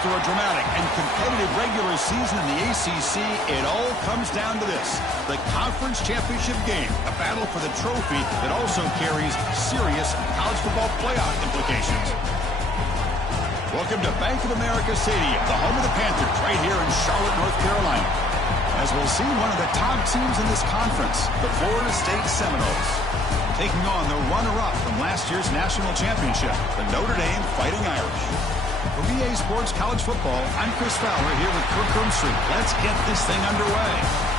After a dramatic and competitive regular season in the ACC, it all comes down to this: the conference championship game, a battle for the trophy that also carries serious college football playoff implications. Welcome to Bank of America Stadium, the home of the Panthers, right here in Charlotte, North Carolina. As we'll see one of the top teams in this conference, the Florida State Seminoles, taking on the runner-up from last year's national championship, the Notre Dame Fighting Irish. For BA Sports College Football, I'm Chris Fowler here with Kirk Herbstreit. Let's get this thing underway.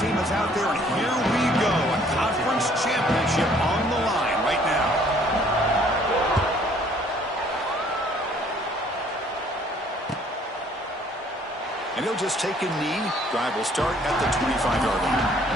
Team is out there, and here we go. A conference championship on the line right now. And he'll just take a knee. Drive will start at the 25-yard line.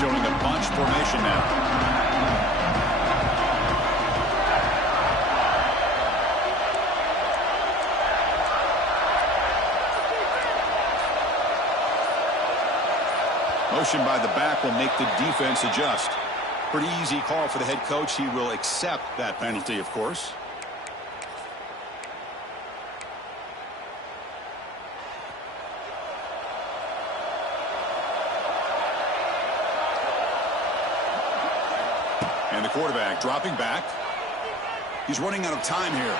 Showing a bunch formation now. Motion by the back will make the defense adjust. Pretty easy call for the head coach. He will accept that penalty, of course. And the quarterback dropping back. He's running out of time here.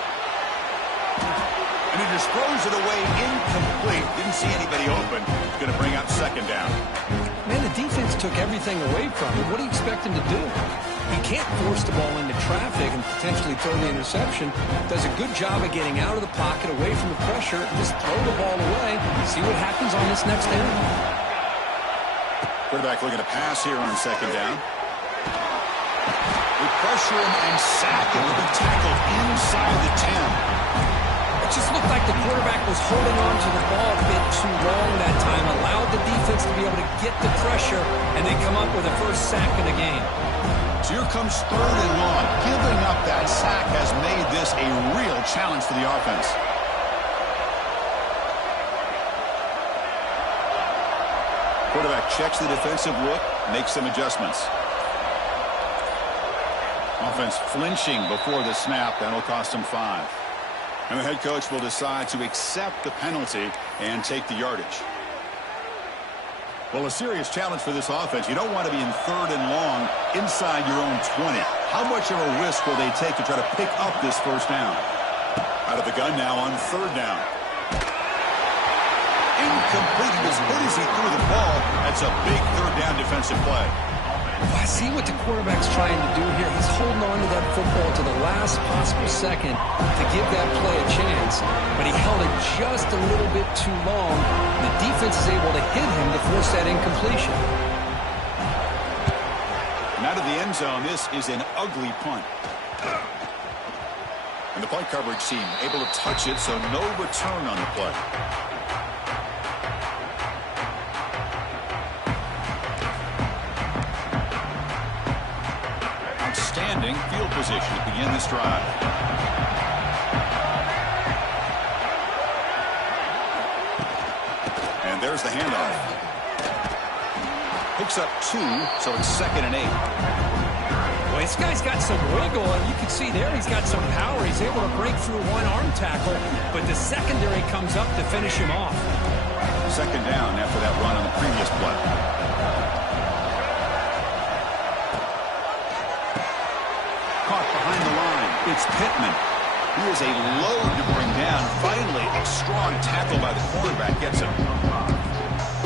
And he just throws it away incomplete. Didn't see anybody open. He's going to bring up second down. Man, the defense took everything away from him. What do you expect him to do? He can't force the ball into traffic and potentially throw the interception. Does a good job of getting out of the pocket, away from the pressure, and just throw the ball away. See what happens on this next down. Quarterback looking to pass here on second down. We pressure him and sack him with a tackle inside the 10. It just looked like the quarterback was holding on to the ball a bit too long that time, allowed the defense to be able to get the pressure, and they come up with a first sack in the game. So here comes third and long. Giving up that sack has made this a real challenge for the offense. Quarterback checks the defensive look, makes some adjustments. Offense flinching before the snap. That'll cost him 5. And the head coach will decide to accept the penalty and take the yardage. Well, a serious challenge for this offense. You don't want to be in third and long inside your own 20. How much of a risk will they take to try to pick up this first down? Out of the gun now on third down. Incomplete. He was hit as he threw the ball. That's a big third down defensive play. I see what the quarterback's trying to do here. He's holding on to that football to the last possible second to give that play a chance, but he held it just a little bit too long. The defense is able to hit him to force that incompletion. And out of the end zone, this is an ugly punt. And the punt coverage team able to touch it, so no return on the play. Outstanding field position to begin this drive. And there's the handoff. Picks up 2, so it's 2nd and 8. Well, this guy's got some wiggle, and you can see there he's got some power. He's able to break through one arm tackle, but the secondary comes up to finish him off. 2nd down after that run on the previous play. Caught behind the line. It's Pittman. He is a load to bring down. Finally, a strong tackle by the quarterback gets him.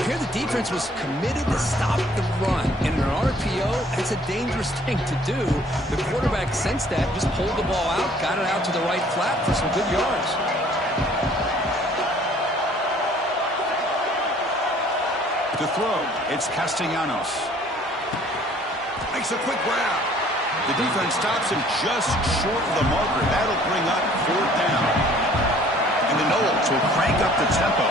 Here the defense was committed to stop the run. In an RPO, that's a dangerous thing to do. The quarterback sensed that, just pulled the ball out, got it out to the right flat for some good yards. To throw, it's Castellanos. Makes a quick grab. The defense stops him just short of the marker. That'll bring up 4th down. And the Noles will crank up the tempo.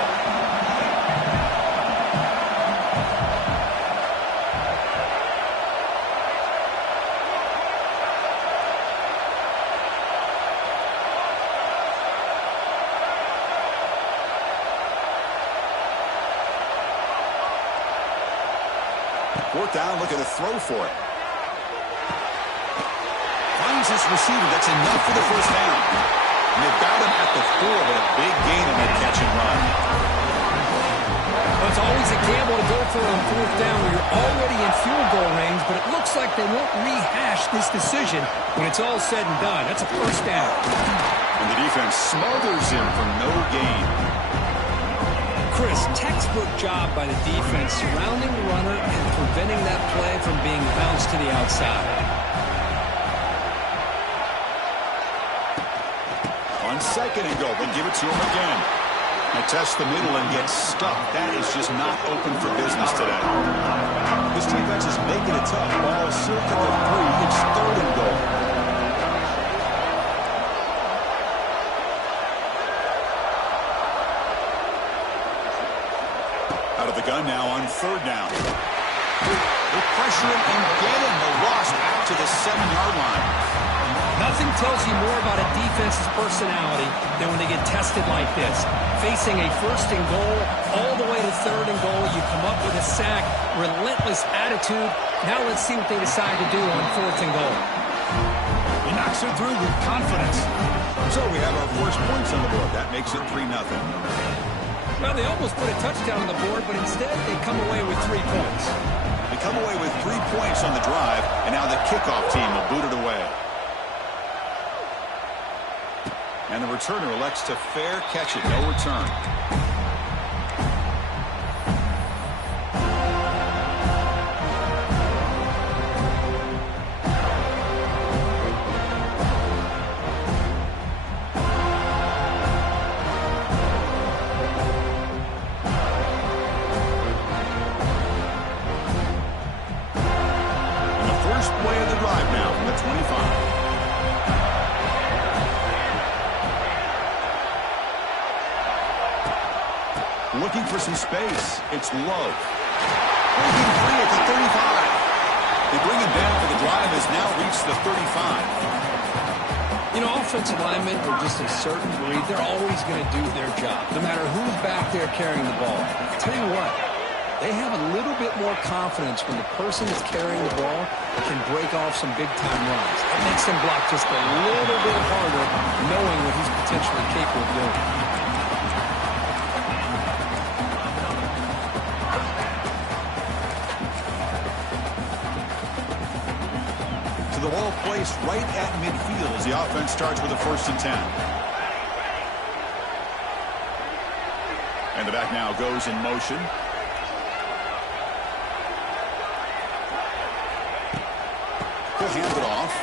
Fourth down, looking to throw for it. Finds his receiver. That's enough for the first down. And they've got him at the 4, but a big gain on that catch and run. Well, it's always a gamble to go for it on 4th down when you're already in field goal range, but it looks like they won't rehash this decision when it's all said and done. That's a first down. And the defense smothers him for no gain. Chris, textbook job by the defense surrounding the runner and preventing that play from being bounced to the outside. On 2nd and goal, they give it to him again. They test the middle and get stuck. That is just not open for business today. This defense is making it tough. Ball circa the 3. It's 3rd and goal. Out of the gun now on 3rd down. They pressure him and get him. The loss back to the 7-yard line. Nothing tells you more about a defense's personality than when they get tested like this. Facing a 1st and goal, all the way to 3rd and goal, you come up with a sack, relentless attitude. Now let's see what they decide to do on 4th and goal. He knocks it through with confidence. So we have our first points on the board. That makes it 3-0. Well, they almost put a touchdown on the board, but instead they come away with 3 points. They come away with 3 points on the drive, and now the kickoff team will boot it away. And the returner elects to fair catch it. No return. And the first play of the drive now from the 25. Looking for some space. It's low. Breaking free at the 35. They bring him down, but the drive has now reached the 35. You know, offensive linemen are just a certain breed. They're always going to do their job, no matter who's back there carrying the ball. I'll tell you what, they have a little bit more confidence when the person that's carrying the ball can break off some big-time runs. It makes them block just a little bit harder, knowing what he's potentially capable of doing. The ball placed right at midfield as the offense starts with a 1st and 10. And the back now goes in motion. He'll hand it off.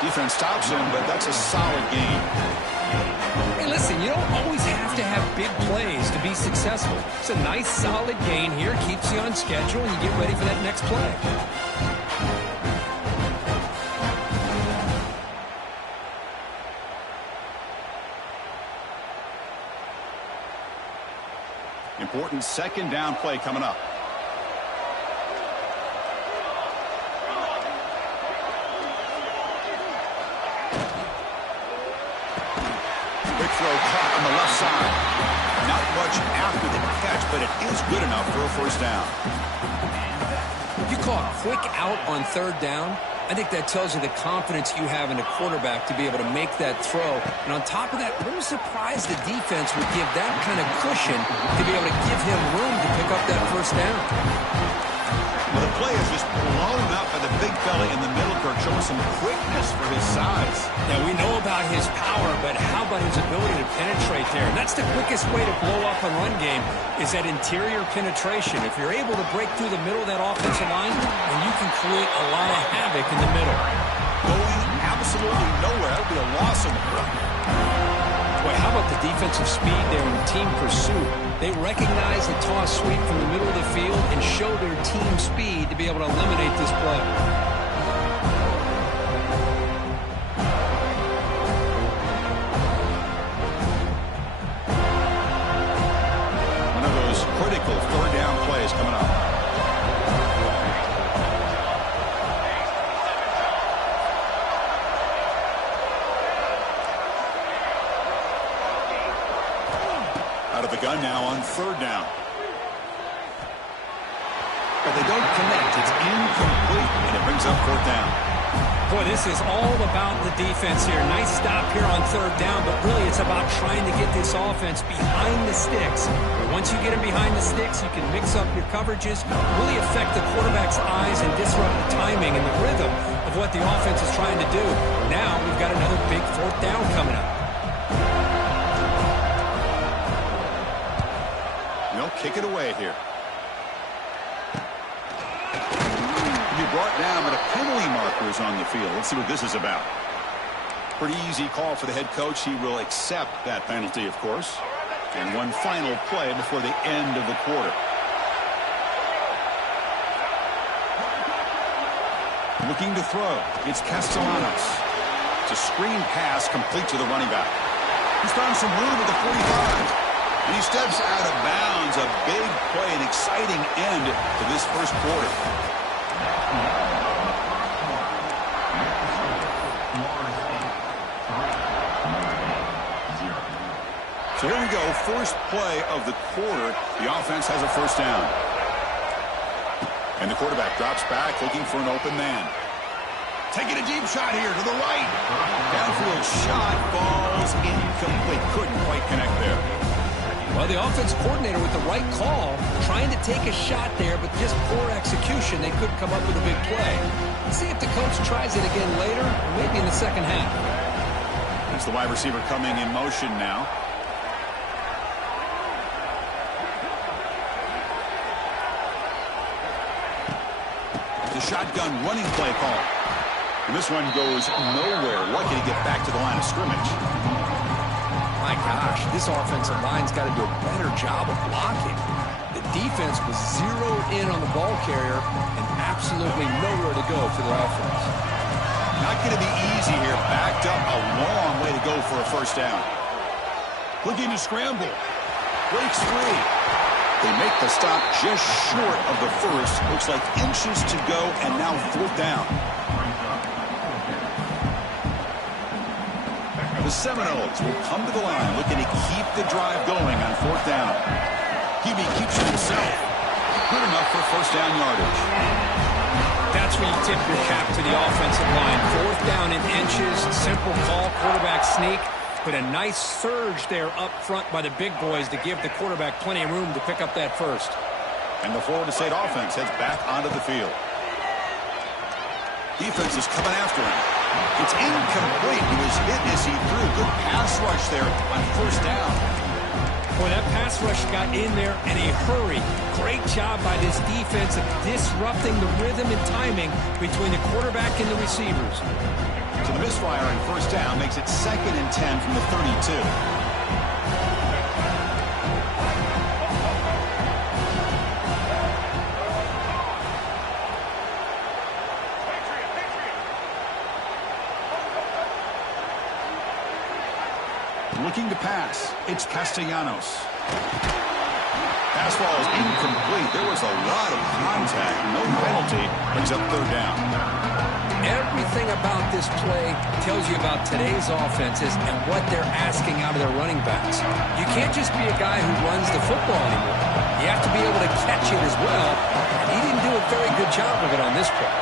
Defense stops him, but that's a solid gain. Hey, listen, you don't always have to have big plays to be successful. It's a nice, solid gain here. Keeps you on schedule, and you get ready for that next play. Important 2nd down play coming up. Big throw caught on the left side. Not much after the catch, but it is good enough for a 1st down. You call a quick out on 3rd down. I think that tells you the confidence you have in a quarterback to be able to make that throw. And on top of that, I'm surprised the defense would give that kind of cushion to be able to give him room to pick up that 1st down. Well, the play is just blown up by the big fella in the middle, Kirk, showing some quickness for his size. Now, we know about his power, but how about his ability to penetrate there? And that's the quickest way to blow up a run game is that interior penetration. If you're able to break through the middle of that offensive line, then you can create a lot of havoc in the middle. Going absolutely nowhere. That would be a loss on the run. Boy, how about the defensive speed there in team pursuit? They recognize the toss sweep from the middle of the field and show their team speed to be able to eliminate this play. One of those critical third down plays coming up. Out of the gun now on third down. But they don't connect. It's incomplete, and it brings up fourth down. Boy, this is all about the defense here. Nice stop here on third down, but really it's about trying to get this offense behind the sticks. Once you get them behind the sticks, you can mix up your coverages, really affect the quarterback's eyes and disrupt the timing and the rhythm of what the offense is trying to do. Now we've got another big fourth down coming up. They'll kick it away here. Be brought down, but a penalty marker is on the field. Let's see what this is about. Pretty easy call for the head coach. He will accept that penalty, of course. And one final play before the end of the quarter. Looking to throw. It's Castellanos. It's a screen pass complete to the running back. He's found some room at the 45. And he steps out of bounds. A big play, an exciting end to this first quarter. So here we go. First play of the quarter. The offense has a first down. And the quarterback drops back looking for an open man. Taking a deep shot here to the right. Downfield shot falls incomplete. Couldn't quite connect there. Well, the offense coordinator with the right call, trying to take a shot there, but just poor execution. They couldn't come up with a big play. Let's see if the coach tries it again later, or maybe in the second half. There's the wide receiver coming in motion now. The shotgun running play call. And this one goes nowhere. Lucky to get back to the line of scrimmage. My gosh, this offensive line's got to do a better job of blocking. The defense was zeroed in on the ball carrier and absolutely nowhere to go for their offense. Not going to be easy here. Backed up a long way to go for a first down. Looking to scramble. Breaks free. They make the stop just short of the first. Looks like inches to go, and now fourth down. The Seminoles will come to the line looking to keep the drive going on fourth down. Hebe keeps it himself. Good enough for first down yardage. That's where you tip your cap to the offensive line. Fourth down in inches, simple call, quarterback sneak. But a nice surge there up front by the big boys to give the quarterback plenty of room to pick up that first. And the Florida State offense heads back onto the field. Defense is coming after him. It's incomplete. He was hit as he threw. Good pass rush there on first down. Boy, that pass rush got in there in a hurry. Great job by this defense of disrupting the rhythm and timing between the quarterback and the receivers. So the misfire on first down makes it 2nd and 10 from the 32. Looking to pass. It's Castellanos. Pass ball is incomplete. There was a lot of contact. No penalty. Brings up third down. Everything about this play tells you about today's offenses and what they're asking out of their running backs. You can't just be a guy who runs the football anymore. You have to be able to catch it as well. And he didn't do a very good job of it on this play.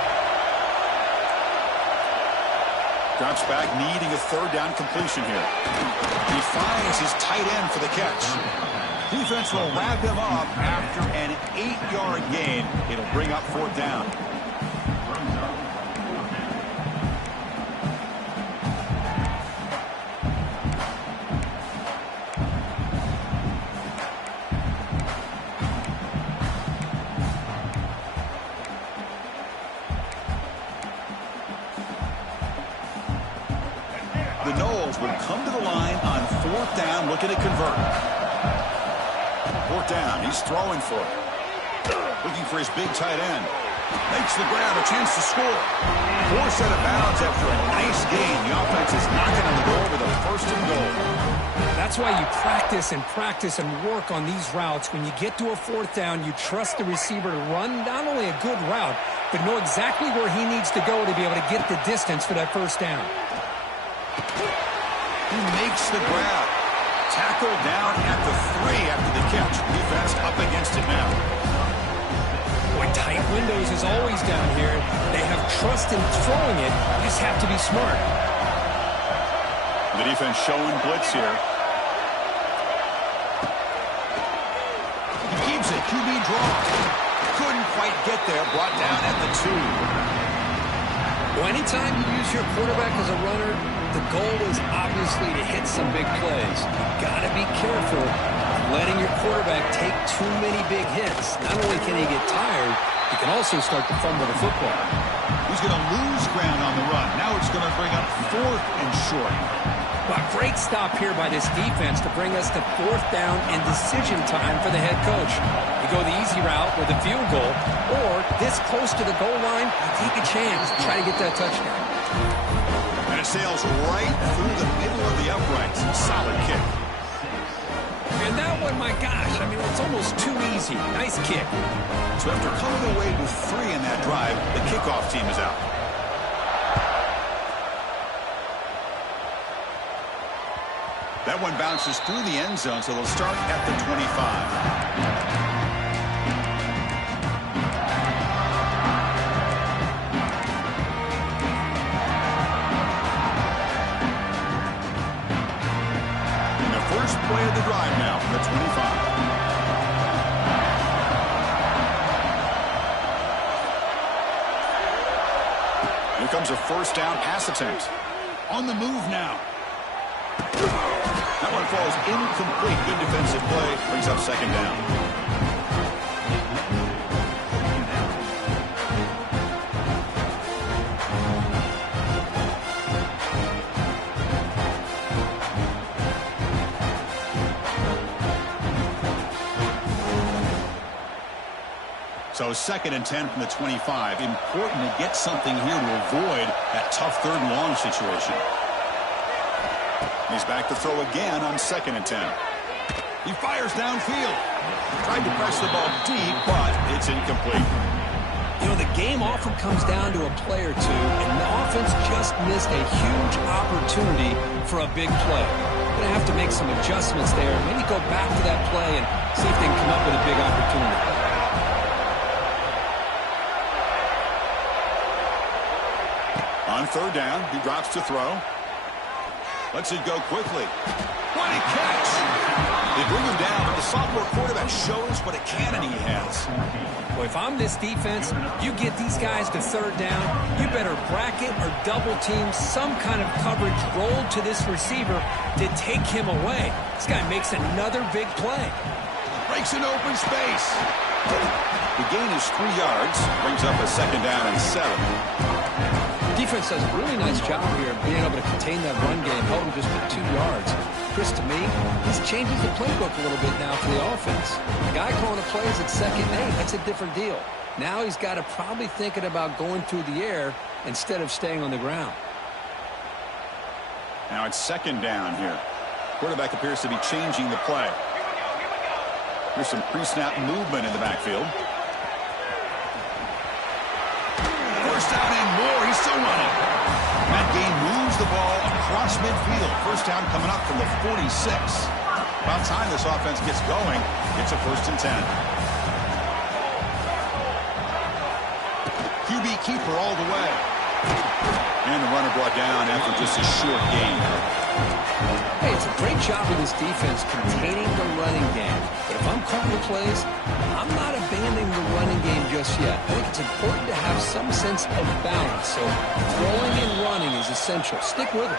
Drops back, needing a third down completion here. He finds his tight end for the catch. Defense will wrap him up after an 8-yard gain. It'll bring up 4th down. The Noles will come to the line on 4th down, looking to convert. 4th down, he's throwing for it. Looking for his big tight end. Makes the grab, a chance to score. Forced out of bounds after a nice gain. The offense is knocking on the door with a 1st and goal. That's why you practice and work on these routes. When you get to a 4th down, you trust the receiver to run not only a good route, but know exactly where he needs to go to be able to get the distance for that 1st down. He makes the grab. Tackled down at the 3 after the catch. Defense up against it now. Boy, tight windows is always down here. They have trust in throwing it. You just have to be smart. The defense showing blitz here. He keeps it. QB draw. Couldn't quite get there. Brought down at the 2. Well, anytime you use your quarterback as a runner, the goal is obviously to hit some big plays. You've got to be careful of letting your quarterback take too many big hits. Not only can he get tired, he can also start to fumble the football. He's going to lose ground on the run. Now it's going to bring up 4th and short. Well, a great stop here by this defense to bring us to 4th down and decision time for the head coach. You go the easy route with a field goal, or this close to the goal line, you take a chance, try to get that touchdown. And it sails right through the middle of the uprights. Solid kick. And that one, my gosh, I mean, it's almost too easy. Nice kick. So after coming away with 3 in that drive, the kickoff team is out. That one bounces through the end zone, so they'll start at the 25. First play of the drive now from the 25. Here comes a 1st down pass attempt. On the move now. That one falls incomplete. Good defensive play. Brings up 2nd down. So 2nd and 10 from the 25. Important to get something here to avoid that tough 3rd and long situation. He's back to throw again on 2nd and 10. He fires downfield. Tried to press the ball deep, but it's incomplete. You know, the game often comes down to a play or two, and the offense just missed a huge opportunity for a big play. Going to have to make some adjustments there. Maybe go back to that play and see if they can come up with a big opportunity. On 3rd down, he drops to throw. Lets it go quickly. What a catch! They bring him down, but the sophomore quarterback shows what a cannon he has. Well, if I'm this defense, you get these guys to 3rd down, you better bracket or double team some kind of coverage rolled to this receiver to take him away. This guy makes another big play. Breaks an open space. The gain is 3 yards. Brings up a 2nd down and 7. Defense does a really nice job here of being able to contain that run game, held him just for 2 yards. Chris, to me, this changes the playbook a little bit now for the offense. The guy calling the plays at 2nd and 8, that's a different deal. Now he's got to probably thinking about going through the air instead of staying on the ground. Now it's 2nd down here. Quarterback appears to be changing the play. Here's some pre-snap movement in the backfield. 1st down and more. He's still running. Matt Gay moves the ball across midfield. 1st down coming up from the 46. About time this offense gets going. It's a 1st and 10. QB keeper all the way. And the runner brought down after just a short gain. Hey, it's a great job of this defense containing the running game. But if I'm calling the plays, I'm not abandoning the just yet. I think it's important to have some sense of balance, so throwing and running is essential. Stick with it.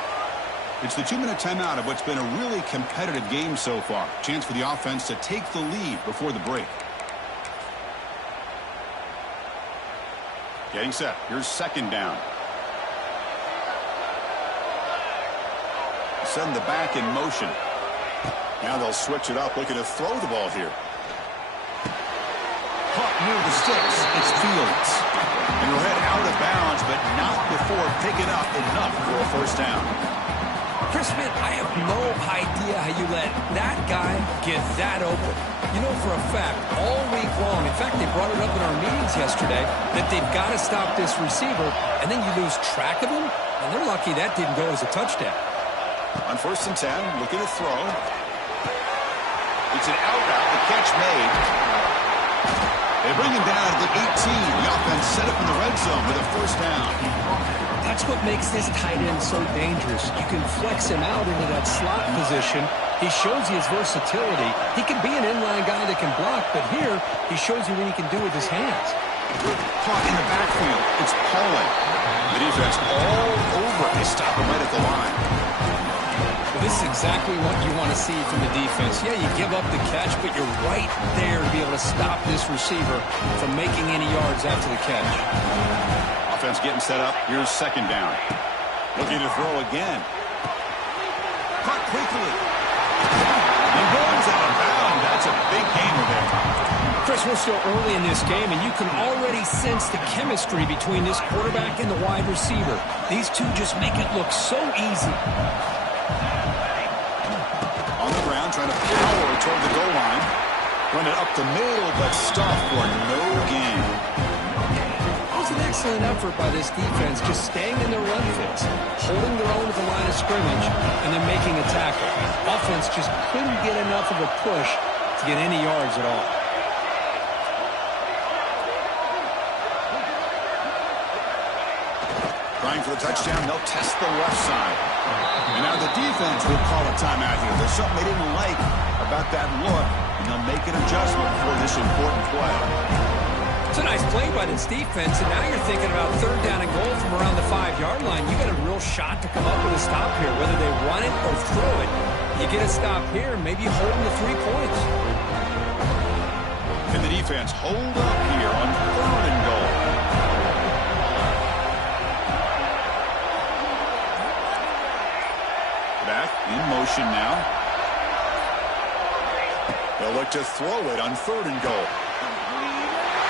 It's the 2-minute timeout of what's been a really competitive game so far. Chance for the offense to take the lead before the break. Getting set. Here's second down. Send the back in motion. Now they'll switch it up, looking to throw the ball here. Caught near the sticks. It's Fields. And he'll head out of bounds, but not before picking up enough for a first down. Chris Smith, I have no idea how you let that guy get that open. You know for a fact, all week long, in fact, they brought it up in our meetings yesterday, that they've got to stop this receiver, and then you lose track of him, and they're lucky that didn't go as a touchdown. On 1st and 10, looking to throw. It's an out route, the catch made. They bring him down at the 18. The offense set up in the red zone with a first down. That's what makes this tight end so dangerous. You can flex him out into that slot position. He shows you his versatility. He can be an inline guy that can block, but here he shows you what he can do with his hands. Caught in the backfield. It's Pollard. The defense all over. They stop him right at the line. Well, this is exactly what you want to see from the defense. Yeah, you give up the catch, but you're right there to be able to stop this receiver from making any yards after the catch. Offense getting set up. Here's second down. Looking to throw again. Caught quickly. And goes out of bounds. That's a big gainer there. Chris, we're still early in this game, and you can already sense the chemistry between this quarterback and the wide receiver. These two just make it look so easy. On the ground, trying to power toward the goal line. Run it up the middle, but stuffed for no gain. It was an excellent effort by this defense, just staying in their run fits, holding their own at the line of scrimmage, and then making a tackle. Offense just couldn't get enough of a push to get any yards at all. Trying for the touchdown, they'll test the left side. And now the defense will call a timeout here. There's something they didn't like about that look, and they'll make an adjustment for this important play. It's a nice play by this defense, and now you're thinking about third down and goal from around the 5-yard line. You got a real shot to come up with a stop here, whether they run it or throw it. You get a stop here, maybe holding the 3 points. Can the defense hold up here on third and goal? Back in motion now. They'll look to throw it on 3rd and goal.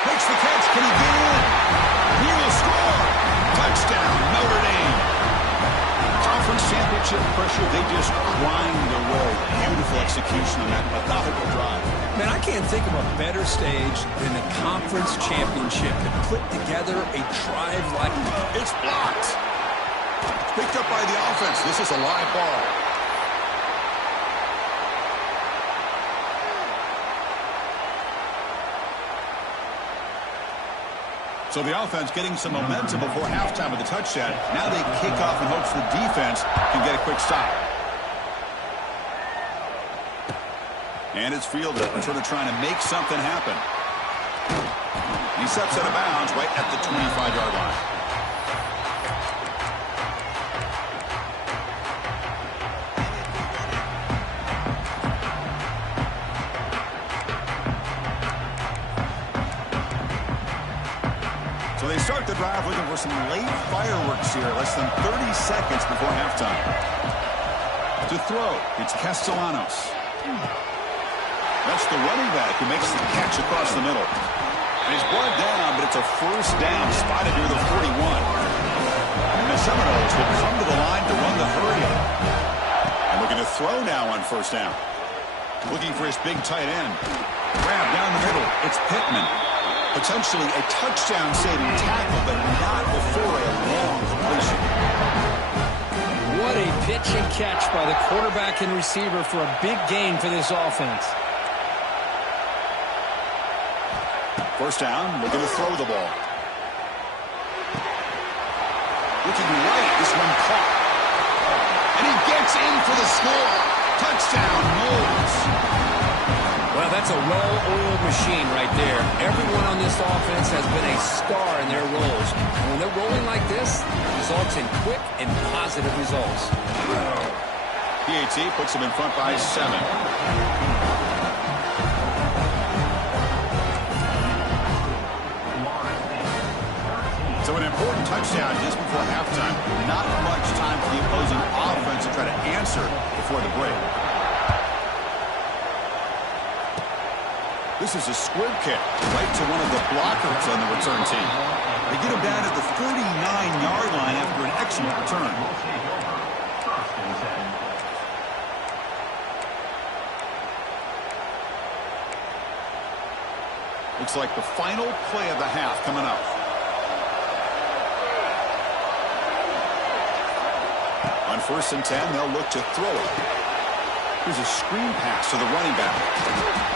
Makes the catch. Can he get in? He will score. Touchdown, Notre Dame. Conference championship pressure. They just grind away. Beautiful execution on that methodical drive. Man, I can't think of a better stage than the conference championship to put together a drive like that. It's blocked. Picked up by the offense. This is a live ball. So the offense getting some momentum before halftime with the touchdown. Now they kick off in hopes the defense can get a quick stop. And it's Fielder sort of trying to make something happen. He steps out of bounds right at the 25-yard line. So they start the drive looking for some late fireworks here, less than 30 seconds before halftime. To throw, it's Castellanos. That's the running back who makes the catch across the middle. And he's brought down, but it's a first down spotted near the 41. And the Seminoles will come to the line to run the hurry up. And looking to throw now on first down. Looking for his big tight end. Grab down the middle. It's Pittman. Potentially a touchdown-saving tackle, but not before a long completion. What a pitch and catch by the quarterback and receiver for a big gain for this offense. First down, looking to throw the ball. Looking right, this one caught. And he gets in for the score. Touchdown, Knowles. Well, that's a well-oiled machine right there. Everyone on this offense has been a star in their roles. And when they're rolling like this, it results in quick and positive results. PAT puts them in front by 7. So an important touchdown just before halftime. Not much time for the opposing offense to try to answer before the break. This is a squib kick right to one of the blockers on the return team. They get him down at the 39-yard line after an excellent return. Looks like the final play of the half coming up. On 1st and 10, they'll look to throw it. Here's a screen pass to the running back.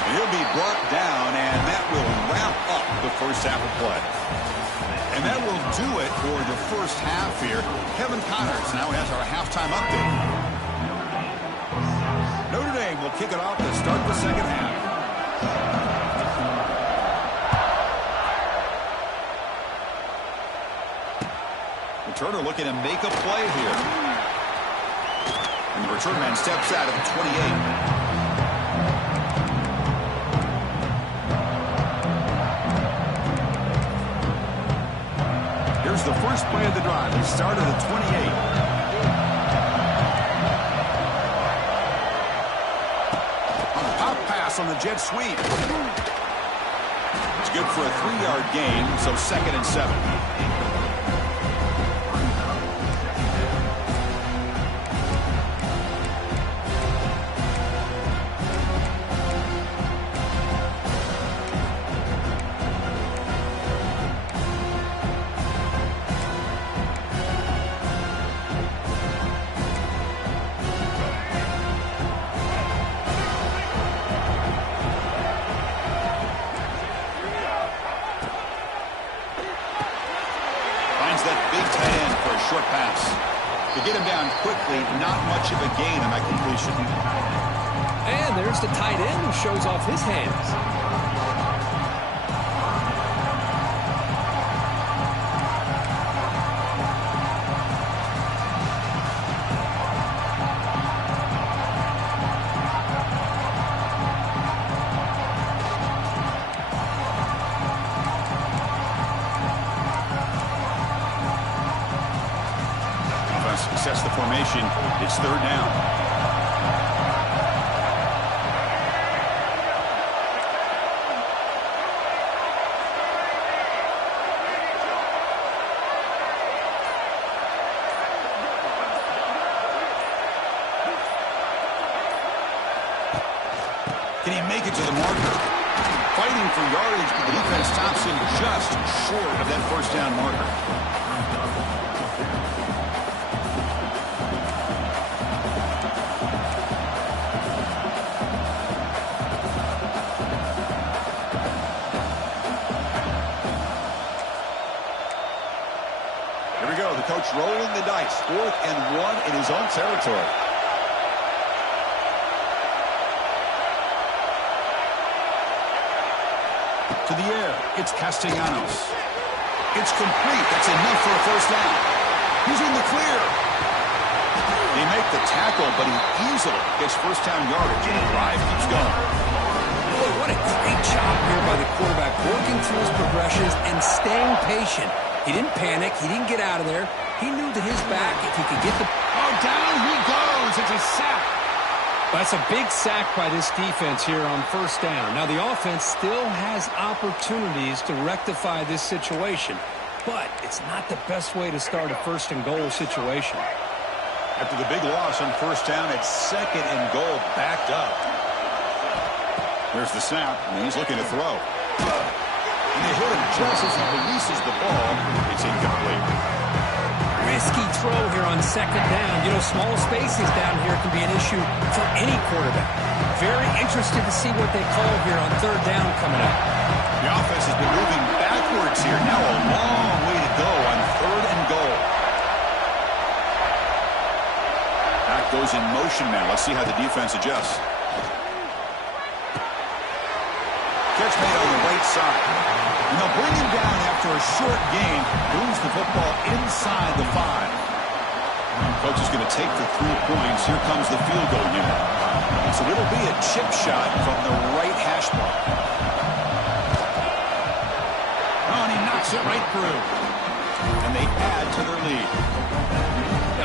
And he'll be brought down, and that will wrap up the first half of play. And that will do it for the first half here. Kevin Connors now has our halftime update. Notre Dame will kick it off to start the second half. Returner looking to make a play here. And the return man steps out of the 28. Here's the first play of the drive. They start at the 28. On the pop pass on the jet sweep. It's good for a 3-yard gain, so 2nd and 7. Short pass. To get him down quickly, not much of a gain on that completion. And there's the tight end who shows off his hands. Sets the formation. It's 3rd down. Can he make it to the marker? Fighting for yardage, but the defense stops him just short of that 1st down marker. Coach rolling the dice. 4th and 1 in his own territory. To the air. It's Castellanos. It's complete. That's enough for a 1st down. He's in the clear. They make the tackle, but he easily gets 1st down yardage, and the drive keeps going. Boy, what a great job here by the quarterback, working through his progressions and staying patient. He didn't panic. He didn't get out of there. He knew to his back if he could get the... Oh, down he goes. It's a sack. That's a big sack by this defense here on 1st down. Now, the offense still has opportunities to rectify this situation, but it's not the best way to start a 1st and goal situation. After the big loss on 1st down, it's 2nd and goal backed up. There's the snap, and he's looking to throw. And they hit him just as he releases the ball. It's incomplete. Risky throw here on 2nd down. You know, small spaces down here can be an issue for any quarterback. Very interested to see what they call here on 3rd down coming up. The offense has been moving backwards here. Now a long way to go on 3rd and goal. Back goes in motion now. Let's see how the defense adjusts. Catch made on the right side. And they'll bring him down after a short gain. Moves the football inside the 5. Coach is going to take the 3 points. Here comes the field goal unit. So it'll be a chip shot from the right hash mark. Oh, and he knocks it right through. And they add to their lead.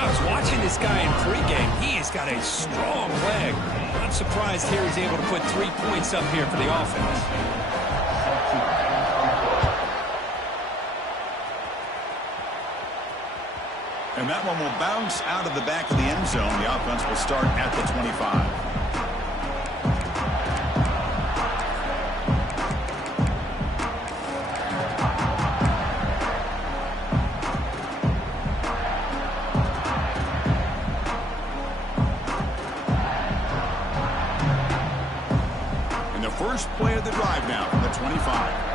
I was watching this guy in pregame. He has got a strong leg. Not surprised here he's able to put 3 points up here for the offense. And that one will bounce out of the back of the end zone. The offense will start at the 25. And the first play of the drive now from the 25.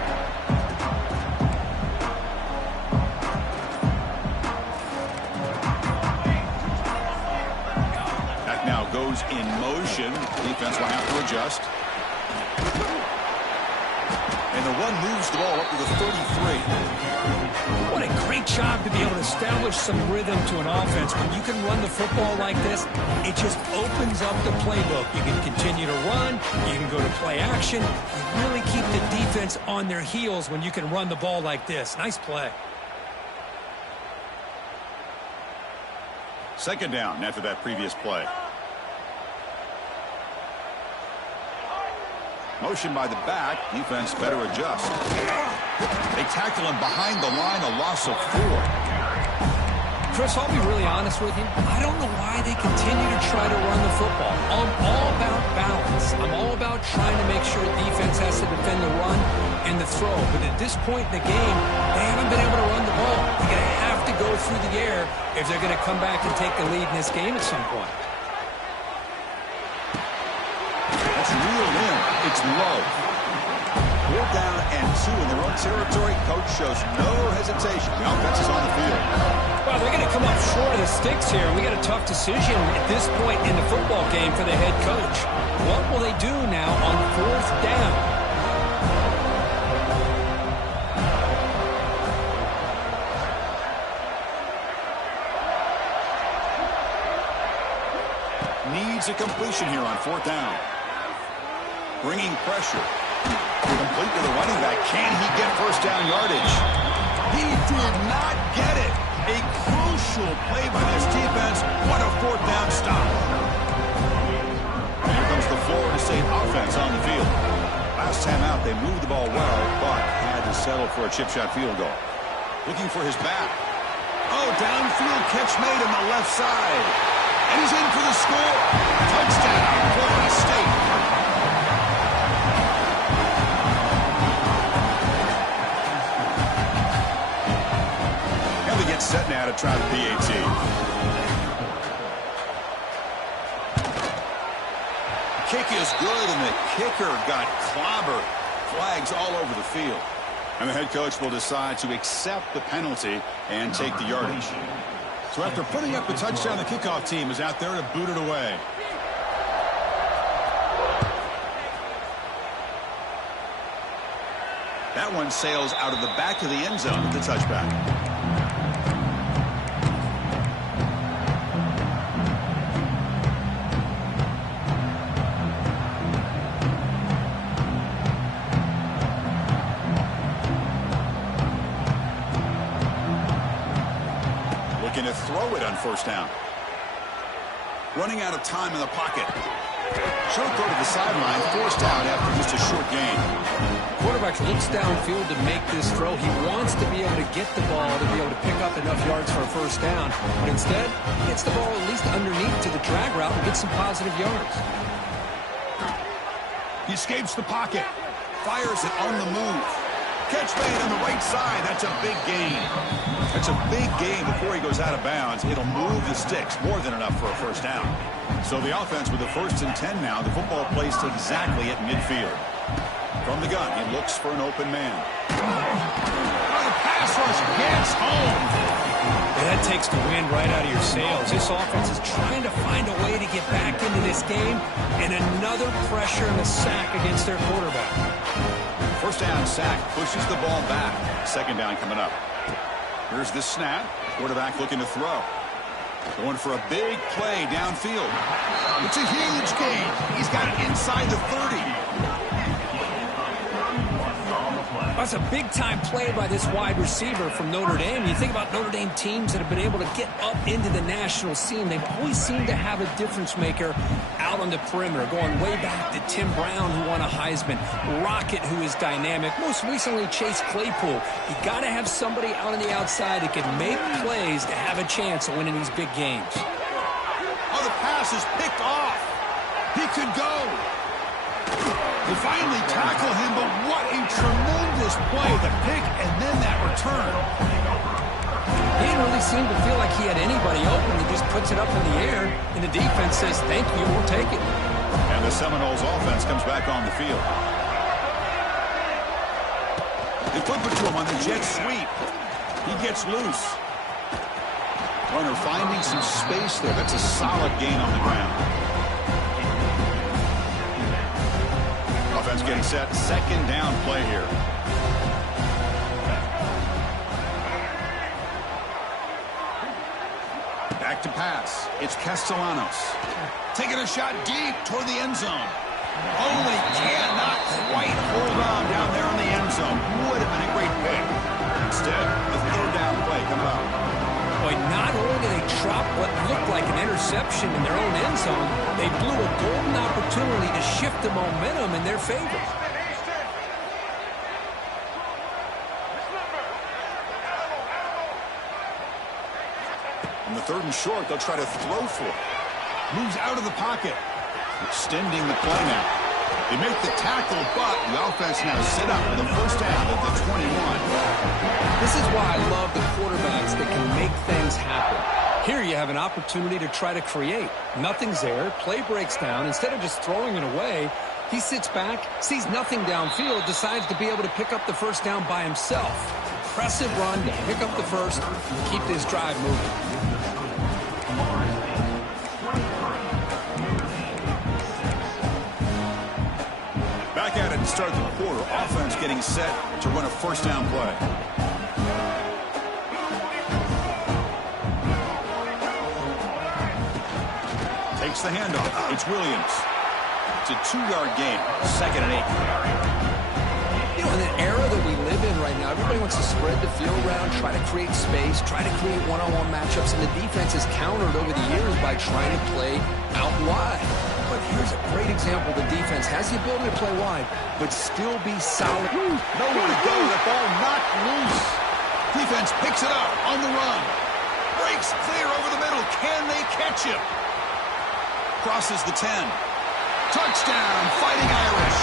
Goes in motion. Defense will have to adjust. And the one moves the ball up to the 33. What a great job to be able to establish some rhythm to an offense. When you can run the football like this, it just opens up the playbook. You can continue to run. You can go to play action. You really keep the defense on their heels when you can run the ball like this. Nice play. Second down after that previous play. Motion by the back. Defense better adjust. They tackle him behind the line, a loss of 4. Chris, I'll be really honest with you. I don't know why they continue to try to run the football. I'm all about balance. I'm all about trying to make sure defense has to defend the run and the throw. But at this point in the game, they haven't been able to run the ball. They're going to have to go through the air if they're going to come back and take the lead in this game at some point. That's reeled in. It's low. 4th down and 2 in their own territory. Coach shows no hesitation. The offense is on the field. Well, they're going to come up short of the sticks here. We got a tough decision at this point in the football game for the head coach. What will they do now on 4th down? Needs a completion here on 4th down. Bringing pressure. Complete to the running back. Can he get first down yardage? He did not get it. A crucial play by this defense. What a 4th down stop. And here comes the Florida State offense on the field. Last time out, they moved the ball well, but had to settle for a chip shot field goal. Looking for his back. Oh, downfield catch made on the left side. And he's in for the score. Touchdown, Florida State. And they get set now to try the PAT. Kick is good, and the kicker got clobbered. Flags all over the field. And the head coach will decide to accept the penalty and take the yardage. So after putting up the touchdown, the kickoff team is out there to boot it away. That one sails out of the back of the end zone at the touchback. To throw it on 1st down. Running out of time in the pocket. Short throw to the sideline, forced out after just a short gain. Quarterback looks downfield to make this throw. He wants to be able to get the ball to be able to pick up enough yards for a 1st down. But instead, he gets the ball at least underneath to the drag route and gets some positive yards. He escapes the pocket. Fires it on the move. Catch made on the right side. That's a big gain. That's a big gain before he goes out of bounds. It'll move the sticks, more than enough for a 1st down. So the offense with the 1st and 10 now. The football placed exactly at midfield. From the gun, he looks for an open man. Oh, the pass rush gets home. That takes the wind right out of your sails. This offense is trying to find a way to get back into this game, and another pressure and a sack against their quarterback. First down sack, pushes the ball back. Second down coming up. Here's the snap. Quarterback looking to throw. Going for a big play downfield. It's a huge gain. He's got it inside the 30. That's a big-time play by this wide receiver from Notre Dame. You think about Notre Dame teams that have been able to get up into the national scene. They've always seemed to have a difference maker out on the perimeter, going way back to Tim Brown, who won a Heisman, Rocket, who is dynamic, most recently Chase Claypool. You got to have somebody out on the outside that can make plays to have a chance of winning these big games. Oh, the pass is picked off. He could go. They finally tackle him, but what a tremendous play. The pick and then that return. He didn't really seem to feel like he had anybody open. He just puts it up in the air, and the defense says, thank you, we'll take it. And the Seminoles offense comes back on the field. They flip it to him on the jet sweep. He gets loose. Runner finding some space there. That's a solid gain on the ground. Offense getting set. Second down play here. Back to pass. It's Castellanos. Taking a shot deep toward the end zone. Only cannot quite hold on down there in the end zone. Would have been a great pick. Instead, the third down play coming up. Boy, not only did they drop what looked like an interception in their own end zone, they blew a golden opportunity to shift the momentum in their favor. On the third and short, they'll try to throw for it. Moves out of the pocket. Extending the play now. They make the tackle, but the offense now set up with a first down at the 21. This is why I love the quarterbacks that can make things happen. Here you have an opportunity to try to create. Nothing's there. Play breaks down. Instead of just throwing it away, he sits back, sees nothing downfield, decides to be able to pick up the first down by himself. Impressive run to pick up the first, keep this drive moving. Back at it to start the quarter. Offense getting set to run a first down play. Takes the handoff. It's Williams. It's a 2-yard gain. Second and 8. You know, in the era that we live in right now, everybody wants to spread the field around, try to create space, try to create one-on-one matchups, and the defense has countered over the years by trying to play out wide. But here's a great example. The defense has the ability to play wide, but still be solid. Nowhere to go. The ball knocked loose. Defense picks it up on the run. Breaks clear over the middle. Can they catch him? Crosses the 10. Touchdown, Fighting Irish.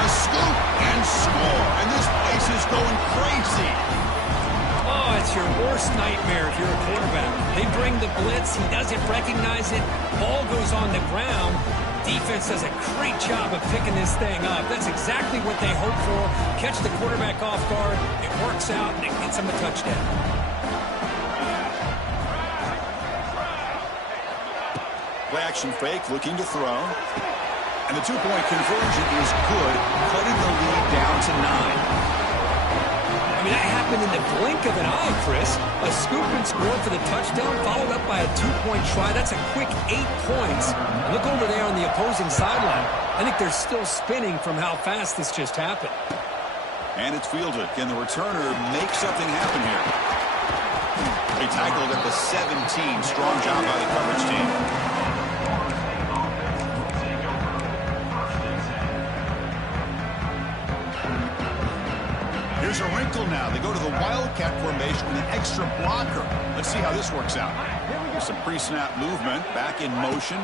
A scoop and score. And this place is going crazy. Oh, it's your worst nightmare if you're a quarterback. They bring the blitz. He doesn't recognize it. Ball goes on the ground. Defense does a great job of picking this thing up. That's exactly what they hope for. Catch the quarterback off guard. It works out, and it gets him a touchdown. Play action fake, looking to throw. And the two-point conversion is good, cutting the lead down to 9. I mean, that happened in the blink of an eye, Chris. A scoop and score for the touchdown, followed up by a 2-point try. That's a quick 8 points. And look over there on the opposing sideline. I think they're still spinning from how fast this just happened. And it's fielded. Can the returner make something happen here? They tackled at the 17. Strong job by the coverage team. Here's a wrinkle now. They go to the Wildcat formation with an extra blocker. Let's see how this works out. Some pre-snap movement. Back in motion.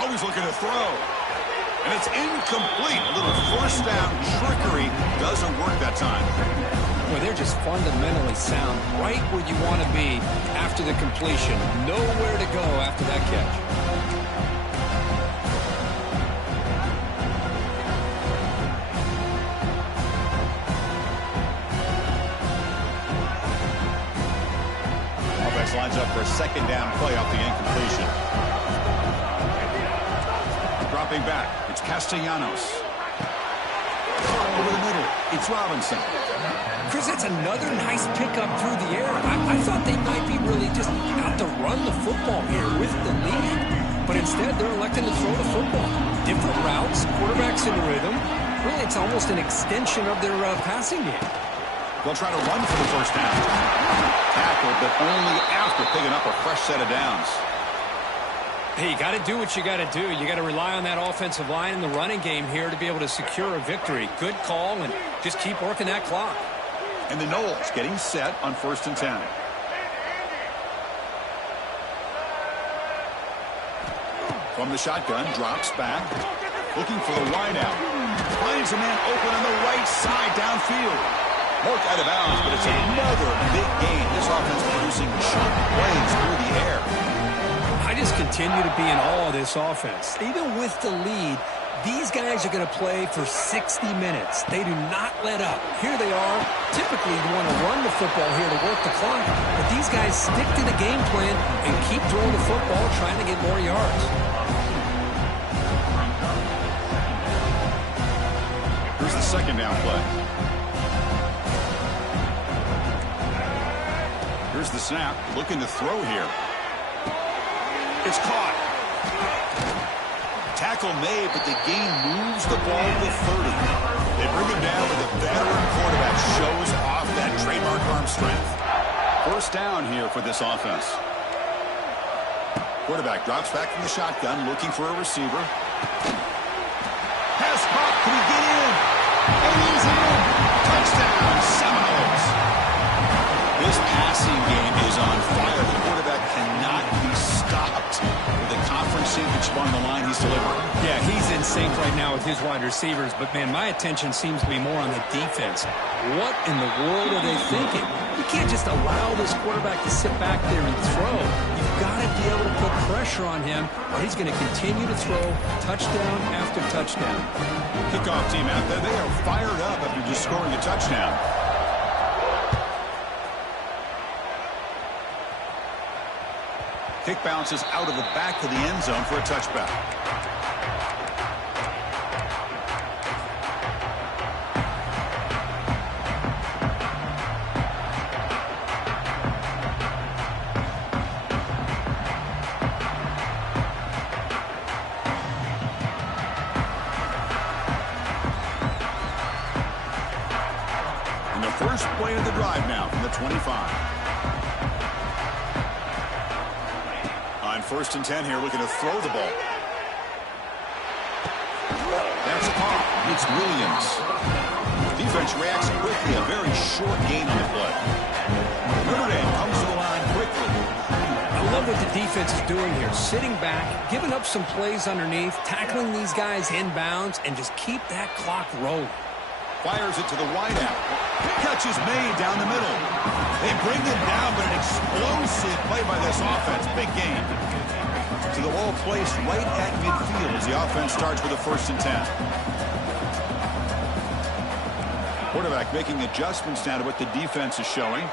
Always looking to throw. And it's incomplete. A little first down trickery. Doesn't work that time. Well, they're just fundamentally sound. Right where you want to be after the completion. Nowhere to go after that catch. Lines up for a second down play off the incompletion. Dropping back, it's Castellanos. over the middle. It's Robinson. Chris, that's another nice pickup through the air. I thought they might be really just out to run the football here with the lead. But instead, they're electing to throw the football. Different routes, quarterbacks in rhythm. Really, it's almost an extension of their passing game. They'll try to run for the first down. Tackle, but only after picking up a fresh set of downs. Hey, you got to do what you got to do. You got to rely on that offensive line and the running game here to be able to secure a victory. Good call, and just keep working that clock. And the Noles getting set on 1st and 10. From the shotgun, drops back. Looking for the wideout. Finds a man open on the right side downfield. Marked out of bounds, but it's another big gain. This offense producing chunk plays through the air. I just continue to be in awe of this offense. Even with the lead, these guys are going to play for 60 minutes. They do not let up. Here they are. Typically, you want to run the football here to work the clock, but these guys stick to the game plan and keep throwing the football, trying to get more yards. Here's the second down play. Here's the snap. Looking to throw here. It's caught. Tackle made, but the gain moves the ball to 30. They bring him down, but the veteran quarterback shows off that trademark arm strength. First down here for this offense. Quarterback drops back from the shotgun, looking for a receiver. Pass caught. Can he get in? And he's in. Touchdown, Seminoles. This passing game is on fire. The quarterback cannot be stopped. With the conference championship on the line, he's delivering. Yeah, he's in sync right now with his wide receivers, but, man, my attention seems to be more on the defense. What in the world are they thinking? You can't just allow this quarterback to sit back there and throw. You've got to be able to put pressure on him, or he's going to continue to throw touchdown after touchdown. Kickoff team out there. They are fired up after just scoring a touchdown. Kick bounces out of the back of the end zone for a touchback. And the first play of the drive now from the 25. On 1st and 10 here, looking to throw the ball. That's caught. It's Williams. Defense reacts quickly. A very short gain on the play. Riverdale comes to the line quickly. I love what the defense is doing here. Sitting back, giving up some plays underneath, tackling these guys inbounds, and just keep that clock rolling. Fires it to the wideout. Catch is made down the middle. They bring him down, but an explosive play by this offense. Big gain. To the ball placed right at midfield as the offense starts with a 1st and 10. Quarterback making adjustments now to what the defense is showing.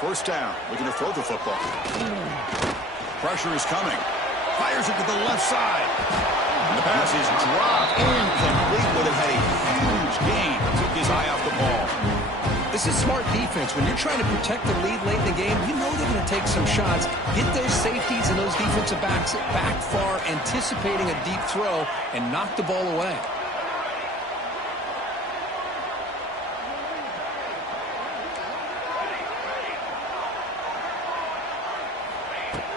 First down, looking to throw the football. Pressure is coming. Fires it to the left side. The pass is dropped, incomplete, but it had a huge gain. Took his eye off the ball. This is smart defense. When you're trying to protect the lead late in the game, you know they're going to take some shots. Get those safeties and those defensive backs back far, anticipating a deep throw, and knock the ball away.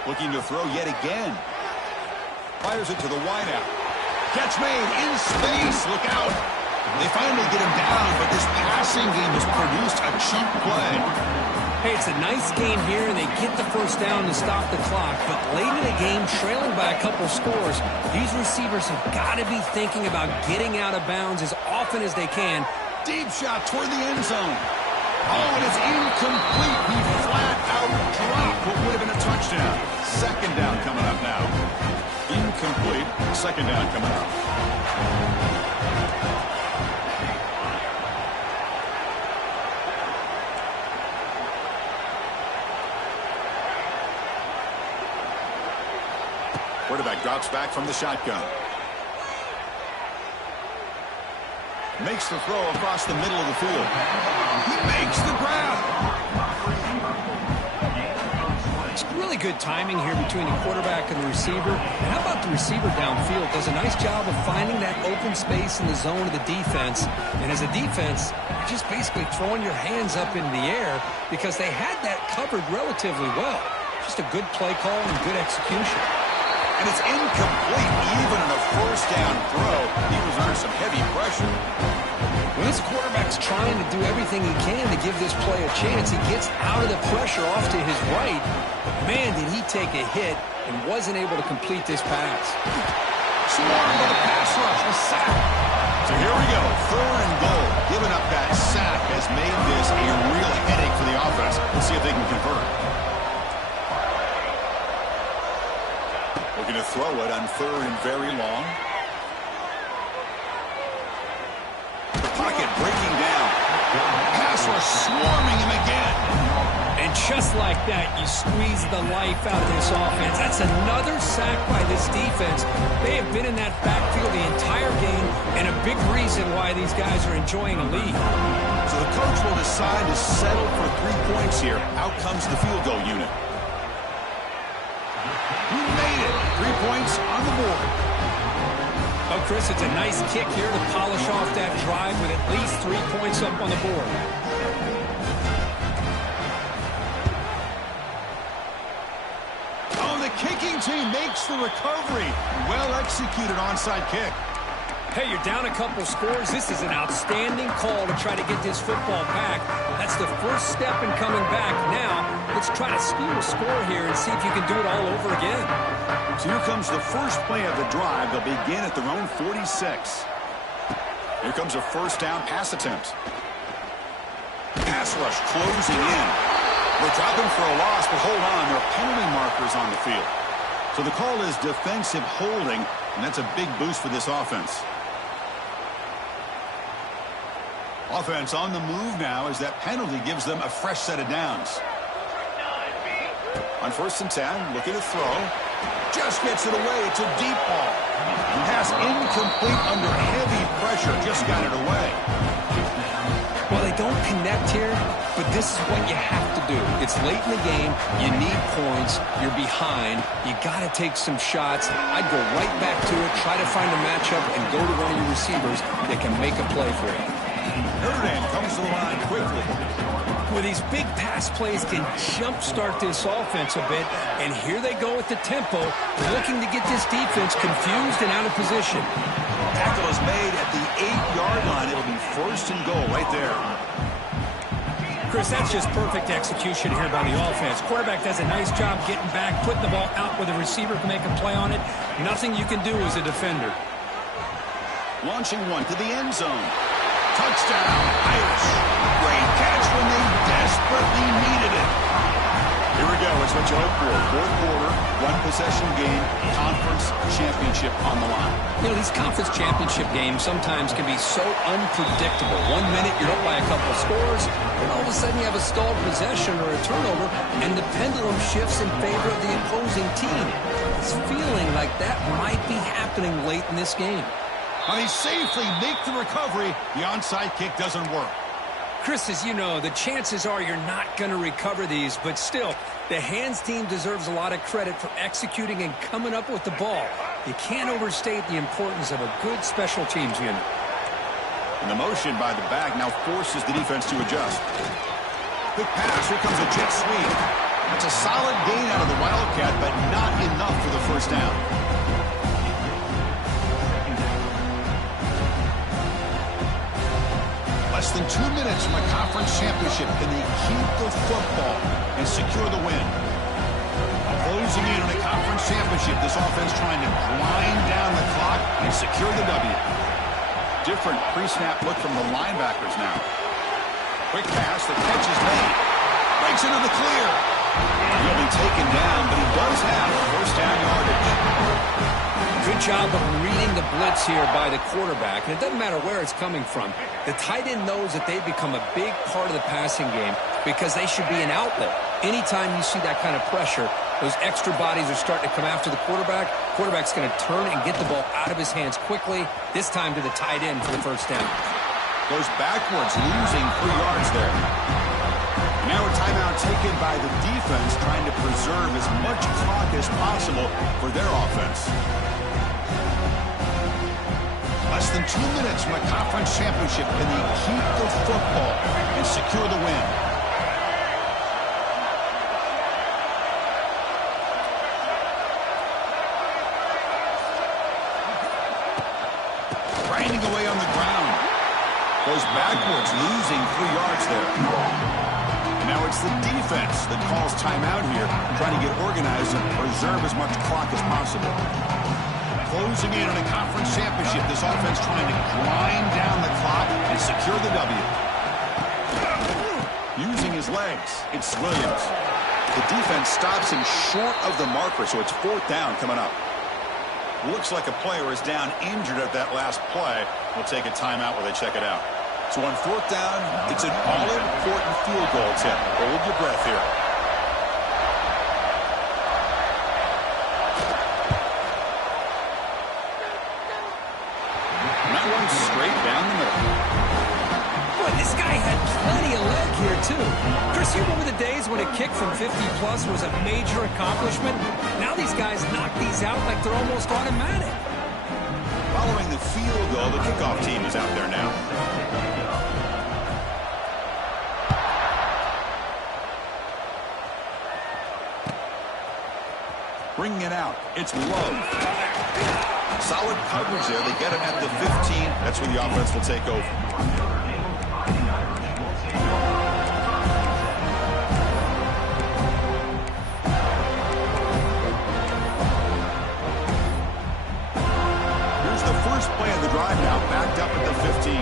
Looking to throw yet again. Fires it to the wideout. Catch made in space. Look out. They finally get him down, but this passing game has produced a chunk play. Hey, it's a nice game here, and they get the first down to stop the clock. But late in the game, trailing by a couple scores, these receivers have got to be thinking about getting out of bounds as often as they can. Deep shot toward the end zone. Oh, and it's incomplete. He flat out dropped what would have been a touchdown. Second down coming up now. Incomplete. Second down coming up. Quarterback drops back from the shotgun. Makes the throw across the middle of the field. He makes the grab. It's really good timing here between the quarterback and the receiver. And how about the receiver downfield? Does a nice job of finding that open space in the zone of the defense. And as a defense, you're just basically throwing your hands up in the air because they had that covered relatively well. Just a good play call and good execution. And it's incomplete even in a first down throw. He was under some heavy pressure. When this quarterback's trying to do everything he can to give this play a chance, he gets out of the pressure off to his right. Man, did he take a hit and wasn't able to complete this pass. Swarmed by the pass rush, a sack. So here we go, 4th and goal. Giving up that sack has made this a real headache for the offense. We'll see if they can convert. Looking to throw it on 3rd and very long. The pocket breaking down. Pass rush swarming him again. And just like that, you squeeze the life out of this offense. That's another sack by this defense. They have been in that backfield the entire game, and a big reason why these guys are enjoying a lead. So the coach will decide to settle for 3 points here. Out comes the field goal unit. He made it. 3 points on the board. Oh, Chris, it's a nice kick here to polish off that drive with at least 3 points up on the board. Oh, the kicking team makes the recovery. Well executed onside kick. Hey, you're down a couple scores. This is an outstanding call to try to get this football back. That's the first step in coming back. Now, let's try to steal a score here and see if you can do it all over again. So here comes the first play of the drive. They'll begin at their own 46. Here comes a first down pass attempt. Pass rush closing in. We're dropping for a loss, but hold on. There are penalty markers on the field. So the call is defensive holding, and that's a big boost for this offense. Offense on the move now as that penalty gives them a fresh set of downs. On 1st and 10, looking to throw. Just gets it away. It's a deep ball. Pass incomplete under heavy pressure. Just got it away. Well, they don't connect here, but this is what you have to do. It's late in the game. You need points. You're behind. You got to take some shots. I'd go right back to it, try to find a matchup, and go to one of your receivers that can make a play for you. Notre Dame comes to the line quickly. Well, these big pass plays can jumpstart this offense a bit, and here they go with the tempo, looking to get this defense confused and out of position. Tackle is made at the 8-yard line. It'll be 1st and goal right there. Chris, that's just perfect execution here by the offense. Quarterback does a nice job getting back, putting the ball out where the receiver can make a play on it. Nothing you can do as a defender. Launching one to the end zone. Touchdown, Irish. Great catch when they desperately needed it. Here we go. It's what you hope for. 4th quarter, 1-possession game, conference championship on the line. You know, these conference championship games sometimes can be so unpredictable. 1 minute you're up by a couple of scores, and all of a sudden you have a stalled possession or a turnover, and the pendulum shifts in favor of the opposing team. It's feeling like that might be happening late in this game. Well, they safely make the recovery. The onside kick doesn't work. Chris, as you know, the chances are you're not going to recover these, but still, the hands team deserves a lot of credit for executing and coming up with the ball. You can't overstate the importance of a good special teams unit. And the motion by the back now forces the defense to adjust. Quick pass. Here comes a jet sweep. That's a solid gain out of the Wildcat, but not enough for the first down. Less than 2 minutes from a conference championship. Can they keep the football and secure the win? Closing in on a conference championship, this offense trying to grind down the clock and secure the W. Different pre-snap look from the linebackers now. Quick pass, the catch is made. Breaks into the clear. He'll be taken down, but he does have first down yardage. Good job of reading the blitz here by the quarterback. And it doesn't matter where it's coming from. The tight end knows that they've become a big part of the passing game because they should be an outlet. Anytime you see that kind of pressure, those extra bodies are starting to come after the quarterback. Quarterback's going to turn and get the ball out of his hands quickly, this time to the tight end for the first down. Goes backwards, losing 3 yards there. Now a timeout taken by the defense, trying to preserve as much clock as possible for their offense. Less than 2 minutes from a conference championship. Can they keep the football and secure the win? Grinding away on the ground. Goes backwards, losing 3 yards there. And now it's the defense that calls timeout here, trying to get organized and preserve as much clock as possible. Closing in on a conference championship, this offense trying to grind down the clock and secure the W. Using his legs, it's Williams. The defense stops him short of the marker, so it's 4th down coming up. Looks like a player is down injured at that last play. We'll take a timeout while they check it out. So on 4th down, it's an all-important field goal attempt. Hold your breath here. Straight down the middle. Boy, this guy had plenty of leg here, too. Chris, you remember the days when a kick from 50-plus was a major accomplishment? Now these guys knock these out like they're almost automatic. Following the field goal, the kickoff team is out there now. Bringing it out. It's Love. Solid coverage there. They get it at the 15. That's where the offense will take over. Here's the first play of the drive now, backed up at the 15.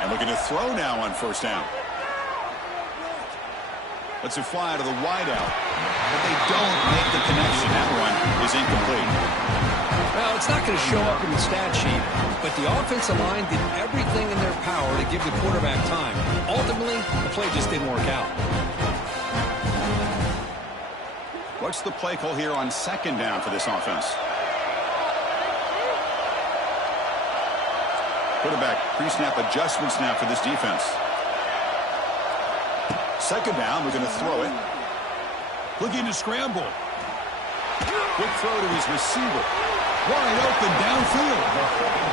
And looking to throw now on 1st down. Lets it fly to the wideout. But they don't make the connection. That one is incomplete. Well, it's not going to show up in the stat sheet, but the offensive line did everything in their power to give the quarterback time. Ultimately, the play just didn't work out. What's the play call here on 2nd down for this offense? Quarterback pre-snap adjustments now for this defense. 2nd down, we're going to throw it. Looking to scramble. Quick throw to his receiver. Wide open downfield.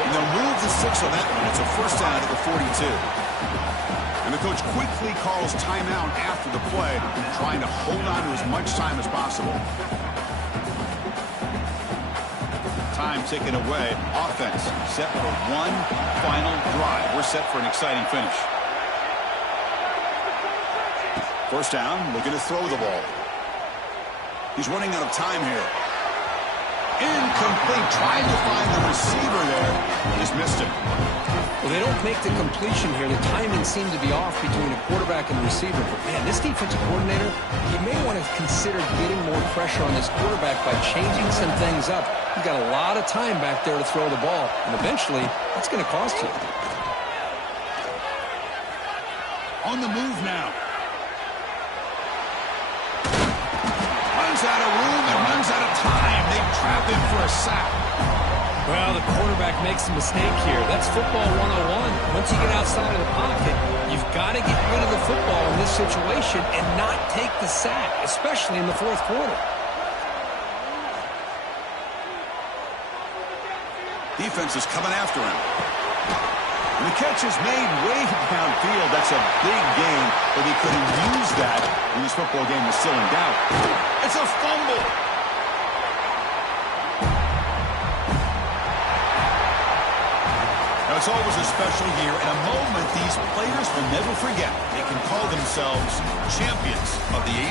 And they'll move the 6 on that one. It's a 1st down at the 42. And the coach quickly calls timeout after the play, trying to hold on to as much time as possible. Time taken away. Offense set for one final drive. We're set for an exciting finish. 1st down, looking to throw the ball. He's running out of time here. Incomplete, trying to find the receiver there. Just missed him. Well, they don't make the completion here. The timing seemed to be off between the quarterback and the receiver. But, man, this defensive coordinator, he may want to consider getting more pressure on this quarterback by changing some things up. He's got a lot of time back there to throw the ball. And eventually, that's going to cost you. On the move now. Out of room and runs out of time. They trap him for a sack. Well, the quarterback makes a mistake here. That's football 101. Once you get outside of the pocket, you've got to get rid of the football in this situation and not take the sack, especially in the 4th quarter. Defense is coming after him. And the catch is made way downfield. That's a big gain, but he couldn't use that when this football game was still in doubt. It's a fumble. Now, it's always a special year and a moment these players will never forget. They can call themselves champions of the